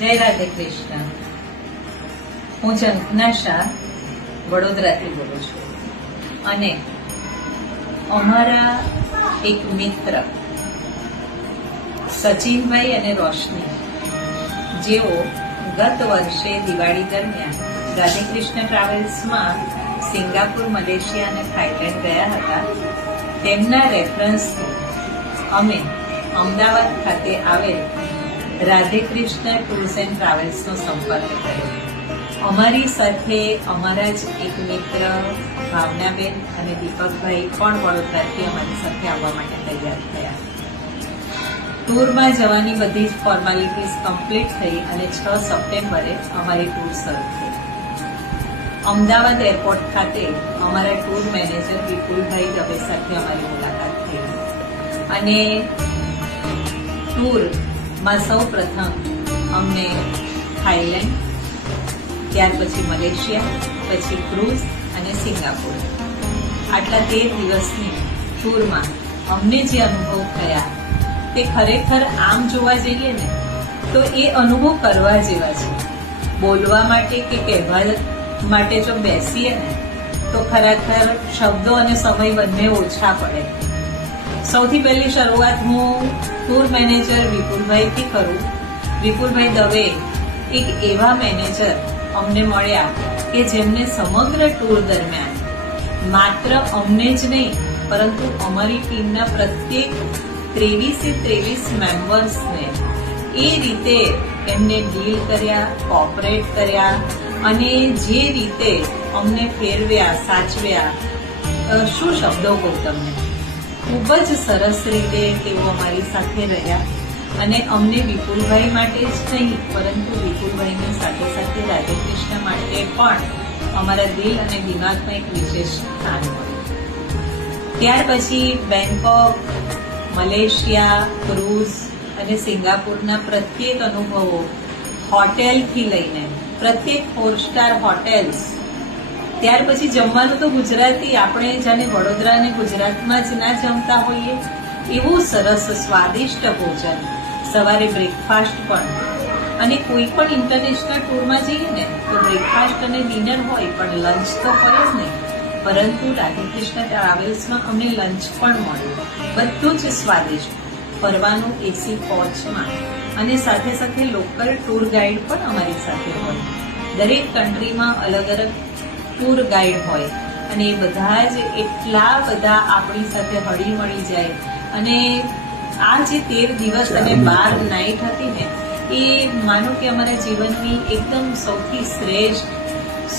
જય રાધે કૃષ્ણ. હું ઝંખના શાહ વડોદરાથી બોલું છું અને અમારા એક મિત્ર સચિનભાઈ અને રોશની જેઓ ગત વર્ષે દિવાળી દરમિયાન રાધે કૃષ્ણ ટ્રાવેલ્સમાં સિંગાપુર, મલેશિયા અને થાઈલેન્ડ ગયા હતા, તેમના રેફરન્સથી અમે અમદાવાદ ખાતે આવેલ રાધે કૃષ્ણ ટૂર્સ એન્ડ ટ્રાવેલ્સનો સંપર્ક કર્યો. અમારી સાથે અમારા જ એક મિત્ર ભાવનાબેન અને દીપકભાઈ પણ વડોદરાથી અમારી સાથે આવવા માટે તૈયાર થયા. ટૂરમાં જવાની બધી જ ફોર્માલિટીઝ કમ્પ્લીટ થઈ અને 6 સપ્ટેમ્બરે અમારી ટૂર શરૂ થઈ. અમદાવાદ એરપોર્ટ ખાતે અમારા ટૂર મેનેજર વિપુલભાઈ દવે સાથે અમારી મુલાકાત થઈ અને ટૂરમાં સૌ પ્રથમ અમને થાઈલેન્ડ, ત્યાર પછી મલેશિયા, પછી ક્રૂઝ અને સિંગાપુર, આટલા 13 દિવસની ટૂરમાં અમને જે અનુભવ થયા તે ખરેખર આમ જોવા જઈએ ને તો એ અનુભવ કરવા જેવા છે. બોલવા માટે કે કહેવા માટે જો બેસીએ ને તો ખરેખર શબ્દો અને સમય બંને ઓછા પડે. સૌથી પહેલી શરૂઆત હું ટૂર મેનેજર વિપુલભાઈથી કરું. વિપુલભાઈ દવે એક એવા મેનેજર અમને મળ્યા કે જેમને સમગ્ર ટૂર દરમિયાન માત્ર અમને જ નહીં પરંતુ અમારી ટીમના પ્રત્યેક 23 મેમ્બર્સને એ રીતે એમને ડીલ કર્યા, કોઓપરેટ કર્યા અને જે રીતે અમને ફેરવ્યા, સાચવ્યા, શું શબ્દો કહું તમને, ખૂબ જ સરસ રીતે તેઓ અમારી સાથે રહ્યા અને અમને વિપુલભાઈ માટે જ નહીં પરંતુ વિપુલભાઈની સાથે સાથે રાધે કૃષ્ણ માટે પણ અમારા દિલ અને દિમાગમાં એક વિશેષ સ્થાન મળ્યું. ત્યાર પછી બેંકોક, મલેશિયા, ક્રૂઝ અને સિંગાપુરના પ્રત્યેક અનુભવો, હોટેલથી લઈને પ્રત્યેક 4 સ્ટાર હોટેલ્સ, ત્યાર પછી જમવાનું તો ગુજરાતી, આપણે જાણે વડોદરા અને ગુજરાતમાં જ ના જમતા હોઈએ એવું સરસ સ્વાદિષ્ટ ભોજન, સવારે બ્રેકફાસ્ટ પણ. અને કોઈ પણ ઇન્ટરનેશનલ ટૂરમાં જઈએ ને તો બ્રેકફાસ્ટ અને ડિનર હોય પણ લંચ તો હોય જ નહીં, પરંતુ રાધે કૃષ્ણ ટ્રાવેલ્સમાં અમને લંચ પણ મળ્યું, બધું જ સ્વાદિષ્ટ. ફરવાનું એસી કોચમાં અને સાથે સાથે લોકલ ટૂર ગાઈડ પણ અમારી સાથે હોય. દરેક કન્ટ્રીમાં અલગ અલગ ટૂર ગાઈડ હોય અને એ બધા જ એટલા બધા આપણી સાથે હળી મળી જાય અને આ જે 13 દિવસ અને 12 નાઇટ હતી ને એ માનો કે અમારા જીવનની એકદમ સૌથી શ્રેષ્ઠ,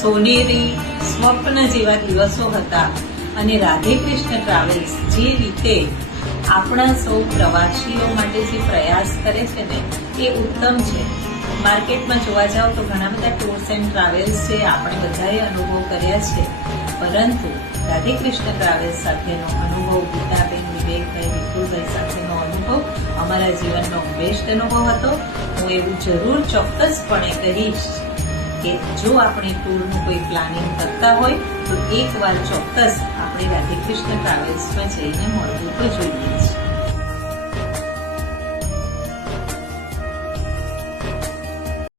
સોનેરી, સ્વપ્ન જેવા દિવસો હતા. અને રાધે કૃષ્ણ ટ્રાવેલ્સ જે રીતે આપણા સૌ પ્રવાસીઓ માટે જે પ્રયાસ કરે છે ને એ ઉત્તમ છે. માર્કેટમાં જોવા જાઓ તો ઘણા બધા ટૂર્સ એન્ડ ટ્રાવેલ્સ છે, આપણે બધાએ અનુભવ કર્યા છે, પરંતુ રાધે કૃષ્ણ ટ્રાવેલ્સ સાથેનો અનુભવ, ગીતાબેન, વિવેકભાઈ, વિપુલભાઈ સાથેનો અનુભવ અમારા જીવનનો બેસ્ટ અનુભવ હતો. હું એવું જરૂર ચોક્કસપણે કહીશ કે જો આપણે ટૂરનું કોઈ પ્લાનિંગ કરતા હોય તો એકવાર ચોક્કસ આપણે રાધે કૃષ્ણ ટ્રાવેલ્સમાં જઈને મળવું તો જોઈએ જ.